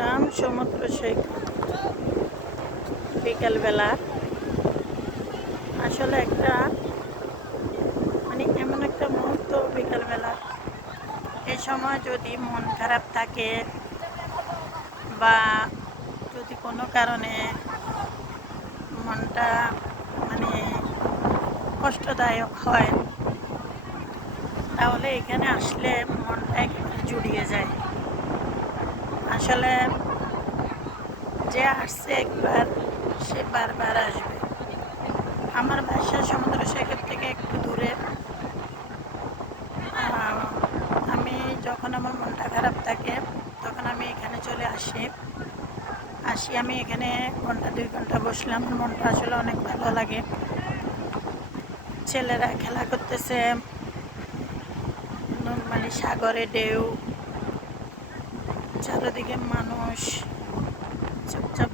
গ্রাম সমুদ্র সৈকত বিকেলবেলা আসলে একটা এমন একটা মুহূর্ত বিকেলবেলা। এই সময় যদি মন খারাপ থাকে বা যদি কোনো কারণে মনটা মানে কষ্টদায়ক হয়, তাহলে এখানে আসলে মনটা একেবারে জুড়িয়ে যায়। আসলে যে আসছে একবার, সে বারবার আসবে। আমার বাসা সমুদ্র সৈকত থেকে একটু দূরে। আমি যখন আমার মনটা খারাপ থাকে, তখন আমি এখানে চলে আসি আমি এখানে ঘন্টা 2 ঘন্টা বসলাম, মনটা আসলে অনেক ভালো লাগে। ছেলেরা খেলা করতেছে, সাগরে ঢেউ, চারিদিকে মানুষ চুপচাপ